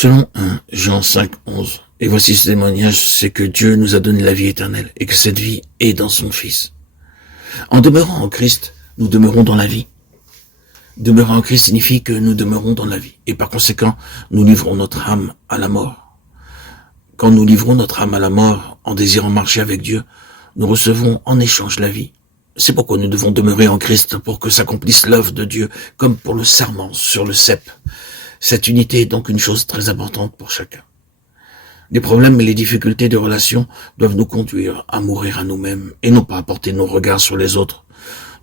Selon 1 Jean 5, 11, et voici ce témoignage, c'est que Dieu nous a donné la vie éternelle, et que cette vie est dans son Fils. En demeurant en Christ, nous demeurons dans la vie. Demeurer en Christ signifie que nous demeurons dans la vie, et par conséquent, nous livrons notre âme à la mort. Quand nous livrons notre âme à la mort, en désirant marcher avec Dieu, nous recevons en échange la vie. C'est pourquoi nous devons demeurer en Christ pour que s'accomplisse l'œuvre de Dieu, comme pour le serment sur le cep. Cette unité est donc une chose très importante pour chacun. Les problèmes et les difficultés de relation doivent nous conduire à mourir à nous-mêmes et non pas à porter nos regards sur les autres.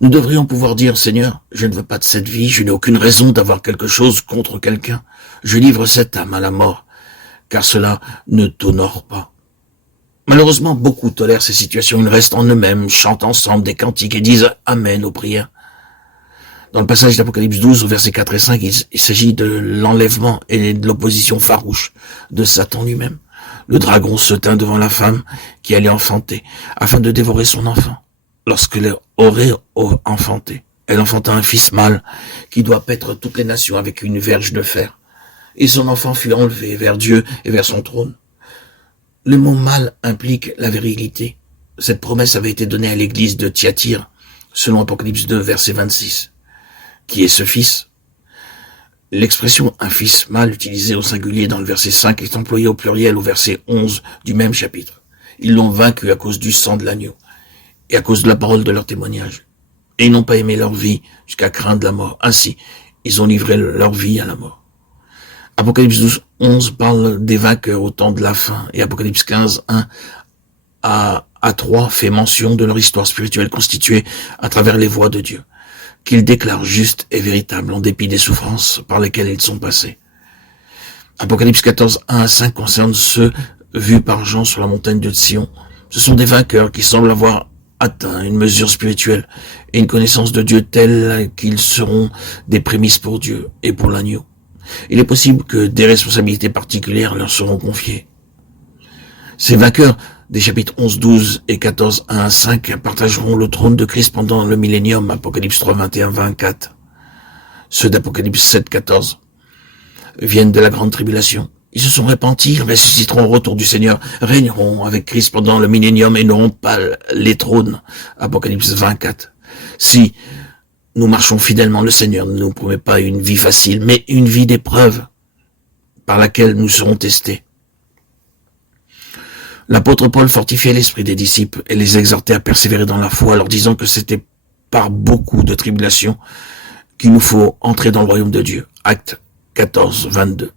Nous devrions pouvoir dire, Seigneur, je ne veux pas de cette vie, je n'ai aucune raison d'avoir quelque chose contre quelqu'un. Je livre cette âme à la mort, car cela ne t'honore pas. Malheureusement, beaucoup tolèrent ces situations, ils restent en eux-mêmes, chantent ensemble des cantiques et disent Amen aux prières. Dans le passage d'Apocalypse 12, au verset 4 et 5, il s'agit de l'enlèvement et de l'opposition farouche de Satan lui-même. Le dragon se tint devant la femme qui allait enfanter, afin de dévorer son enfant. Lorsqu'elle aurait enfanté, elle enfanta un fils mâle qui doit paître toutes les nations avec une verge de fer. Et son enfant fut enlevé vers Dieu et vers son trône. Le mot mâle implique la virilité. Cette promesse avait été donnée à l'église de Thyatire, selon Apocalypse 2, verset 26. Qui est ce fils? L'expression « un fils mâle » utilisée au singulier dans le verset 5 est employée au pluriel au verset 11 du même chapitre. Ils l'ont vaincu à cause du sang de l'agneau et à cause de la parole de leur témoignage. Et ils n'ont pas aimé leur vie jusqu'à craindre la mort. Ainsi, ils ont livré leur vie à la mort. Apocalypse 12, 11 parle des vainqueurs au temps de la fin et Apocalypse 15, 1 à 3 fait mention de leur histoire spirituelle constituée à travers les voies de Dieu, qu'ils déclarent justes et véritables en dépit des souffrances par lesquelles ils sont passés. Apocalypse 14, 1 à 5 concerne ceux vus par Jean sur la montagne de Sion. Ce sont des vainqueurs qui semblent avoir atteint une mesure spirituelle et une connaissance de Dieu telle qu'ils seront des prémices pour Dieu et pour l'agneau. Il est possible que des responsabilités particulières leur seront confiées. Ces vainqueurs des chapitres 11, 12 et 14, 1 à 5 partageront le trône de Christ pendant le millénium, Apocalypse 3, 21, 24. Ceux d'Apocalypse 7, 14 viennent de la grande tribulation. Ils se sont repentis, ressusciteront au retour du Seigneur, régneront avec Christ pendant le millénium et n'auront pas les trônes, Apocalypse 24. Si nous marchons fidèlement, le Seigneur ne nous promet pas une vie facile, mais une vie d'épreuve par laquelle nous serons testés. L'apôtre Paul fortifiait l'esprit des disciples et les exhortait à persévérer dans la foi, leur disant que c'était par beaucoup de tribulations qu'il nous faut entrer dans le royaume de Dieu. Actes 14, 22.